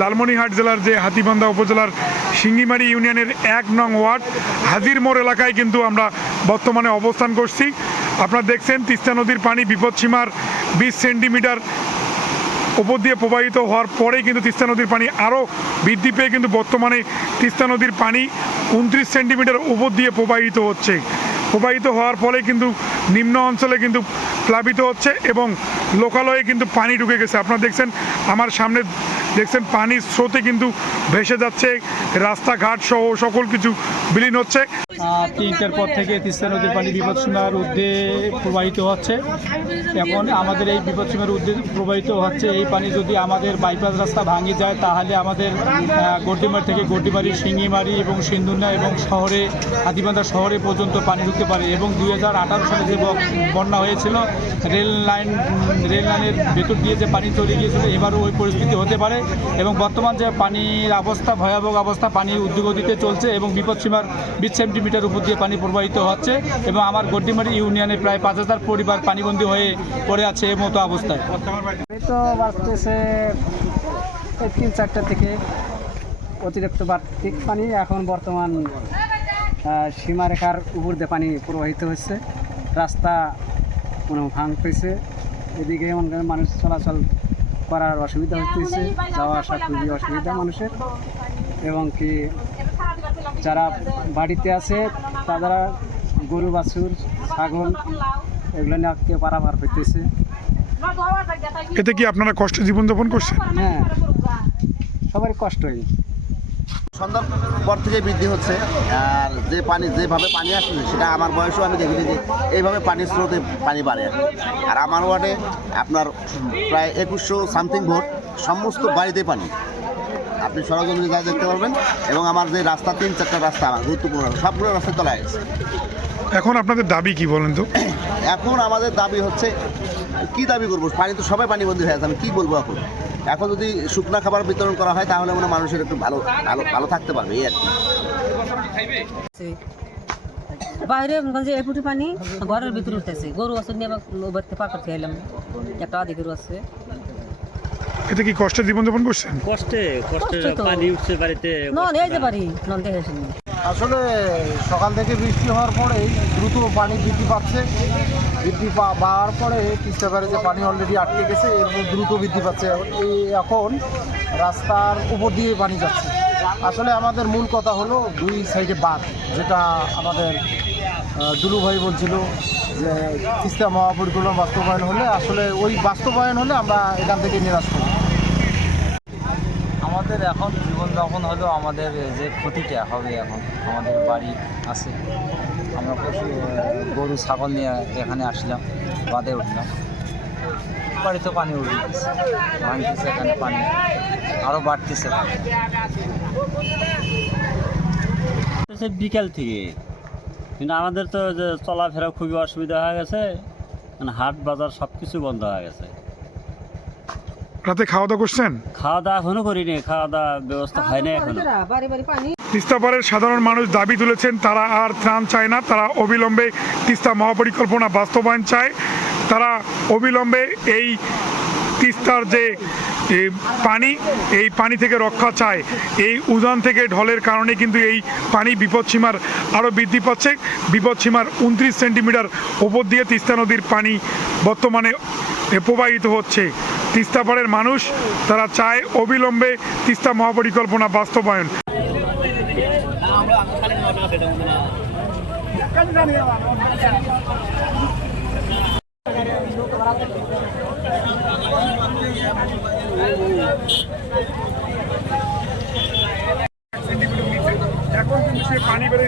লালমনিরহাট জেলার যে হাতিবান্ধা উপজেলার সিঙ্গিমারি ইউনিয়নের এক নং ওয়ার্ড, হাজির মোড় এলাকায় কিন্তু আমরা বর্তমানে অবস্থান করছি। আপনারা দেখছেন তিস্তা নদীর পানি বিপদসীমার বিশ সেন্টিমিটার ওপর দিয়ে প্রবাহিত হওয়ার পরে কিন্তু তিস্তা নদীর পানি আরও বৃদ্ধি পেয়ে কিন্তু বর্তমানে তিস্তা নদীর পানি উনত্রিশ সেন্টিমিটার উপর দিয়ে প্রবাহিত হচ্ছে। প্রবাহিত হওয়ার ফলে কিন্তু নিম্ন অঞ্চলে কিন্তু প্লাবিত হচ্ছে এবং লোকালয়ে কিন্তু পানি ঢুকে গেছে। আপনারা দেখছেন আমার সামনে দেখছেন, পানির স্রোতে কিন্তু ভেসে যাচ্ছে, রাস্তাঘাট সহ সকল কিছু বিলীন হচ্ছে। তিনটার পর থেকে তিস্তা নদীর পানি বিপদসীমার ঊর্ধ্বে প্রবাহিত হচ্ছে। এখন আমাদের এই বিপদসীমার ঊর্ধ্বে প্রবাহিত হচ্ছে। এই পানি যদি আমাদের বাইপাস রাস্তা ভাঙে যায়, তাহলে আমাদের গড্ডিমারি থেকে গড্ডিমারি শিঙ্গিমারি এবং সিন্ধুনা এবং শহরে হাতিবান্ধা শহরে পর্যন্ত পানি ঢুকতে পারে এবং দুই হাজার আঠারো সালে যে বন্যা হয়েছিল, রেল লাইন, রেল লাইনের ভেতর দিয়ে যে পানি চলে গিয়েছিল, এবারও ওই পরিস্থিতি হতে পারে। এবং বর্তমান যে পানির অবস্থা, ভয়াবহ অবস্থা পানি উদ্যোগতিতে চলছে এবং বিপদসীমার বিশ সেন্টিমিটার উপর দিয়ে পানি প্রবাহিত হচ্ছে এবং আমার গড্ডিমারি ইউনিয়নে প্রায় পাঁচ হাজার পরিবার পানিবন্দী হয়ে পড়ে আছে এই মতো অবস্থায়। তো বাড়তেছে তিন চারটা থেকে অতিরিক্ত বাড়তি পানি। এখন বর্তমান সীমারেখার উপর দিয়ে পানি প্রবাহিত হচ্ছে। রাস্তা কোনো ভাঙতেছে। এদিকে মনে করেন মানুষ চলাচল করার অসুবিধা হচ্ছে যাওয়া আসা খুবই অসুবিধা মানুষের। এবং কি যারা বাড়িতে আছে তারা গরু বাছুর ছাগল এগুলো নিয়ে আজকে পারাপার হইতেছে। এতে কি আপনারা কষ্ট জীবনযাপন করছেন? হ্যাঁ সবারই কষ্ট হয় সন্ধ্যার পর থেকে বৃদ্ধি হচ্ছে। আর যে পানি যেভাবে পানি আসছে সেটা আমার বয়সেও আমি দেখেছি যে এইভাবে পানির স্রোতে পানি বাড়ে আর আমার ওয়ার্ডে আপনার প্রায় একুশশো সামথিং ভোট সমস্ত বাড়িতে পানি। আপনি সরজমিনে যা দেখতে পারবেন এবং আমার যে রাস্তা তিন চারটা রাস্তা আমার গুরুত্বপূর্ণ সবগুলো রাস্তায় তলায় গেছে এখন আপনাদের দাবি কি বলেন তো? এখন আমাদের দাবি হচ্ছে কি দাবি করব? পানি তো সবাই পানিবন্দী হয়ে আছে আমি কী বলব এখন? এখন যদি শুকনো খাবার বিতরণ করা হয় তাহলে মনে মানুষের একটু ভালো ভালো ভালো থাকতে পারবে এই আর কি। বাইরে যে এক ফুটি পানি ঘরের ভিতরে উঠতেছে। গরু আছে নিয়ে আবার বাড়িতে পার করতে এলাম। একটা আদি গরু আছে। এতে কি কষ্টে জীবনযাপন করছেন? কষ্টে কষ্টে পানি উঠছে বাড়িতে নন এই যে বাড়ি নন দেখে শুনি আসলে সকাল থেকে বৃষ্টি হওয়ার পরেই দ্রুত পানি বৃদ্ধি পাচ্ছে। বৃদ্ধি পাওয়ার পরে তিস্তা ব্যারেজে পানি অলরেডি আটকে গেছে এরপর দ্রুত বৃদ্ধি পাচ্ছে। এই এখন রাস্তার উপর দিয়ে পানি যাচ্ছে। আসলে আমাদের মূল কথা হলো দুই সাইডে বাঁধ, যেটা আমাদের দুলু ভাই বলছিল যে তিস্তা মহাপরিকল্পনা বাস্তবায়ন হলে, আসলে ওই বাস্তবায়ন হলে আমরা এখান থেকে নিরাশ করি আমাদের এখন জীবনযাপন হলো আমাদের যে ক্ষতিটা হবে এখন, আমাদের বাড়ি আছে। আমরা পশু গরু, ছাগল নিয়ে এখানে আসলাম বাদে উঠলাম। বাড়িতে পানি উঠে গেছে, ভাঙতেছে এখানে পানি। আরও বাড়তেছে। বিকাল থেকে। কিন্তু আমাদের তো চলাফেরা খুবই অসুবিধা হয়ে গেছে মানে হাট বাজার সব কিছু বন্ধ হয়ে গেছে। রাতে খাওয়া দাওয়া করছেন? খাওয়া দাওয়া এখনও করিনি খাওয়া দাওয়া ব্যবস্থা হয় না এখনও। বাড়ি বাড়ি পানি। তিস্তাপাড়ের সাধারণ মানুষ দাবি তুলেছেন তারা আর ত্রাণ চায় না তারা অবিলম্বে তিস্তা মহাপরিকল্পনা বাস্তবায়ন চায়। তারা অবিলম্বে এই তিস্তার যে পানি এই পানি থেকে রক্ষা চায়। এই উদান থেকে ঢলের কারণে কিন্তু এই পানি বিপদসীমার আরও বৃদ্ধি পাচ্ছে। বিপদসীমার উনত্রিশ সেন্টিমিটার ওপর দিয়ে তিস্তা নদীর পানি বর্তমানে প্রবাহিত হচ্ছে। তিস্তাপাড়ের মানুষ তারা চায় অবিলম্বে তিস্তা মহাপরিকল্পনা বাস্তবায়ন। এখন কিন্তু সে পানি বেড়ে